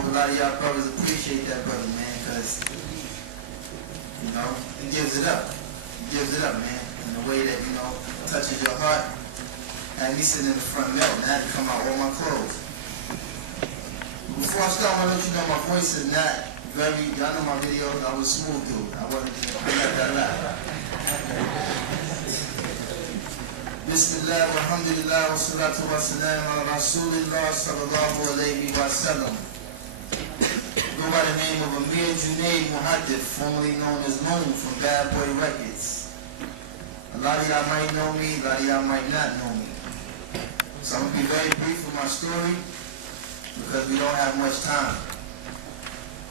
hope a lot of y'all brothers appreciate that, brother, man, because, you know, he gives it up. He gives it up, man, in a way that, you know, touches your heart. Had me sitting in the front row, and I had to come out all my clothes. Before I start, I want to let you know my voice is not very, y'all know my videos, I was smooth dude. I wasn't that loud. Bismillah, walhamdulillah, wa salatu wa salam ala rasulillah sallallahu alayhi wa sallam. Go by the name of Amir Muhadith, formerly known as Loon from Bad Boy Records. A lot of y'all might know me, a lot of y'all might not know me. So I'm going to be very brief with my story because we don't have much time.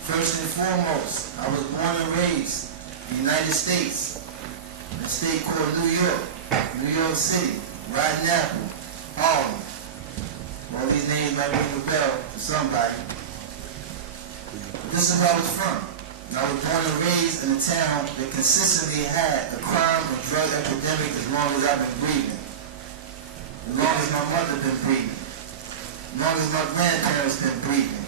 First and foremost, I was born and raised in the United States, in a state called New York City, Rotten Apple, Harlem. All these names might ring a bell to somebody. But this is where I was from. And I was born and raised in a town that consistently had a crime and drug epidemic as long as I've been breathing. As long as my mother been breathing. As long as my grandparents been breathing.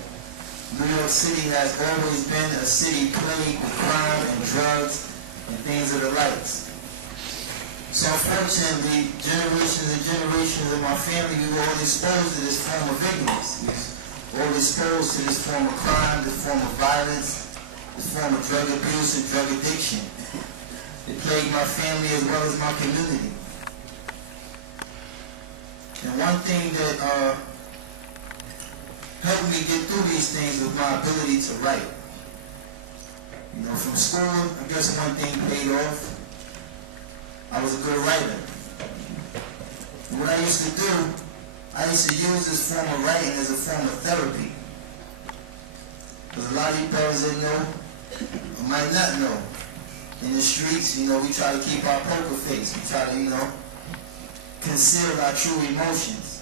New York City has always been a city plagued with crime and drugs and things of the likes. So unfortunately, generations and generations of my family, we were all exposed to this form of ignorance. We were all exposed to this form of crime, this form of violence, this form of drug abuse and drug addiction. It plagued my family as well as my community. And one thing that helped me get through these things was my ability to write. You know, from school, I guess one thing paid off. I was a good writer. And what I used to do, I used to use this form of writing as a form of therapy. Because a lot of you brothers didn't know, or might not know, in the streets, you know, we try to keep our poker face. We try to, you know, conceal our true emotions.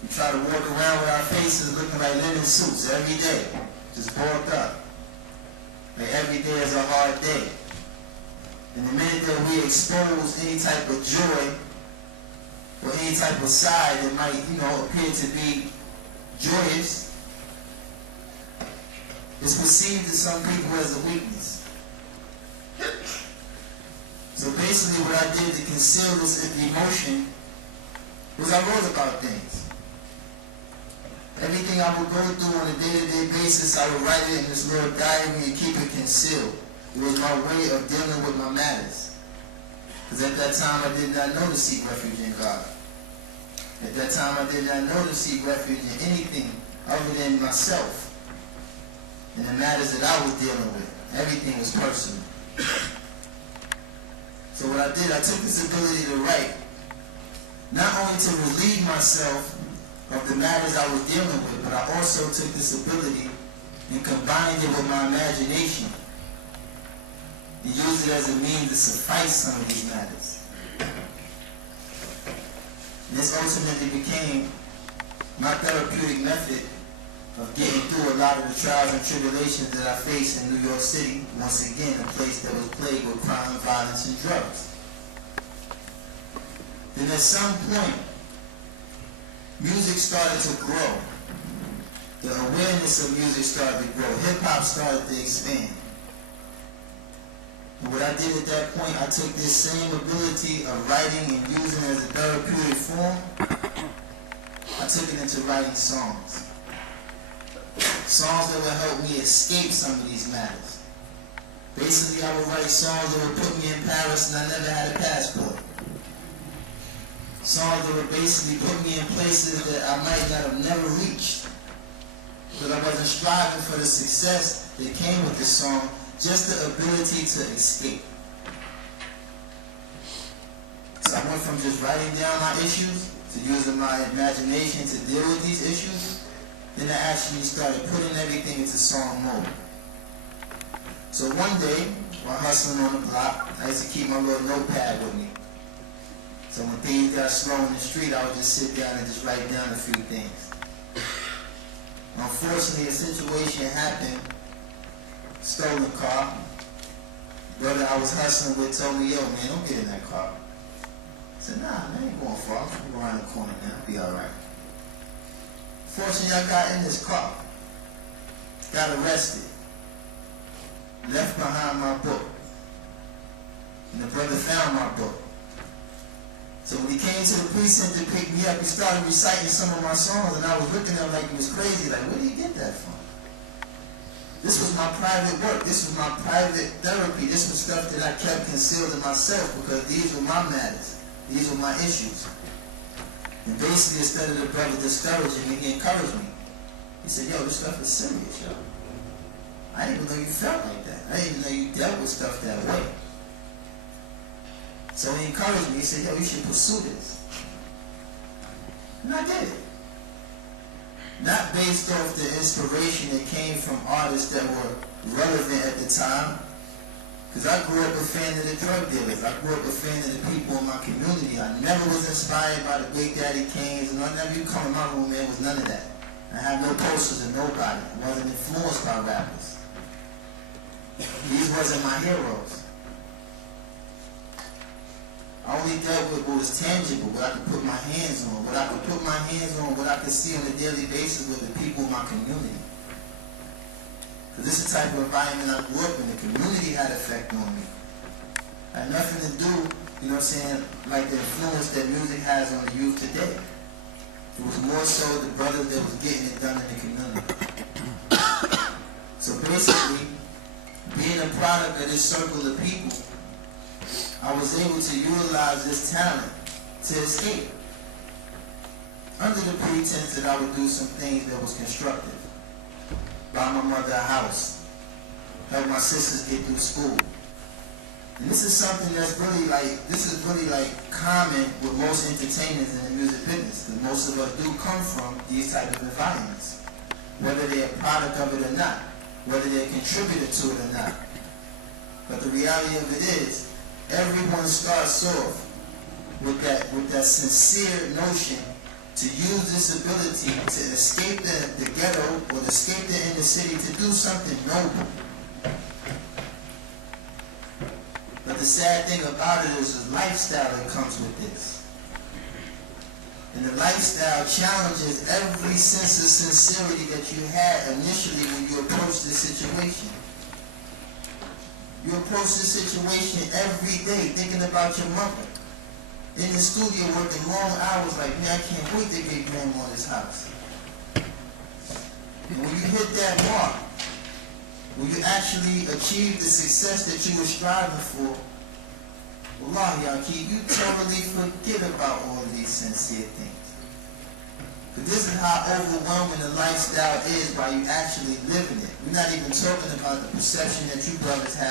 We try to walk around with our faces looking like linen suits every day, just bulked up. Like every day is a hard day. And the minute that we expose any type of joy or any type of side that might, you know, appear to be joyous, it's perceived to some people as a weakness. So basically what I did to conceal this emotion was I wrote about things. Everything I would go through on a day-to-day basis, I would write it in this little diary and keep it concealed. It was my way of dealing with my matters. Because at that time I did not know to seek refuge in God. At that time I did not know to seek refuge in anything other than myself and the matters that I was dealing with. Everything was personal. So what I did, I took this ability to write, not only to relieve myself of the matters I was dealing with, but I also took this ability and combined it with my imagination and used it as a means to suffice some of these matters. And this ultimately became my therapeutic method of getting through a lot of the trials and tribulations that I faced in New York City, once again, a place that was plagued with crime, violence, and drugs. Then at some point, music started to grow. The awareness of music started to grow. Hip-hop started to expand. And what I did at that point, I took this same ability of writing and using it as a therapeutic form, I took it into writing songs. Songs that would help me escape some of these matters. Basically, I would write songs that would put me in Paris and I never had a passport. Songs that would basically put me in places that I might not have never reached. Because I wasn't striving for the success that came with this song, just the ability to escape. So I went from just writing down my issues to using my imagination to deal with these issues. Then I actually started putting everything into song mode. So one day, while hustling on the block, I used to keep my little notepad with me. So when things got slow in the street, I would just sit down and just write down a few things. Unfortunately, a situation happened. Stolen car. Brother I was hustling with told me, yo man, don't get in that car. I said, nah, man, I ain't going far. I'm going around the corner now, be alright. Fortunately, I got in this car. got arrested, left behind my book, and the brother found my book. So when he came to the precinct to pick me up, he started reciting some of my songs, and I was looking at him like he was crazy, like, where did he get that from? This was my private work. This was my private therapy. This was stuff that I kept concealed in myself because these were my matters. These were my issues. And basically, instead of the brother discouraging me, he encouraged me. He said, yo, this stuff is serious, yo. I didn't even know you felt like that. I didn't even know you dealt with stuff that way. So he encouraged me. He said, yo, you should pursue this. And I did it. Not based off the inspiration that came from artists that were relevant at the time. Because I grew up a fan of the drug dealers. I grew up a fan of the people in my community. I never was inspired by the Big Daddy Kanes. And whenever you come in my room, there was none of that. I had no posters of nobody. I wasn't influenced by rappers. These wasn't my heroes. I only dealt with what was tangible, what I could put my hands on, what I could put my hands on, what I could see on a daily basis with the people in my community. Because this is the type of environment I grew up in. The community had an effect on me. Had nothing to do, you know what I'm saying, like the influence that music has on the youth today. It was more so the brothers that was getting it done in the community. So basically, being a product of this circle of people, I was able to utilize this talent to escape. Under the pretense that I would do some things that was constructive. Buy my mother a house. Help my sisters get through school. And this is something that's really like common with most entertainers in the music business. Because most of us do come from these type of environments. Whether they're a product of it or not. Whether they're a contributor to it or not. But the reality of it is, everyone starts off with that sincere notion to use this ability to escape the ghetto or to escape the inner city to do something noble. But the sad thing about it is the lifestyle that comes with this. And the lifestyle challenges every sense of sincerity that you had initially when you approached this situation. You approach this situation every day thinking about your mother. In the studio working long hours like, man, I can't wait to get grandma this house. And when you hit that mark, when you actually achieve the success that you were striving for, wallahi, Yaqub, you totally forget about all of these sincere things. But this is how overwhelming the lifestyle is by you actually living it. We're not even talking about the perception that you brothers have.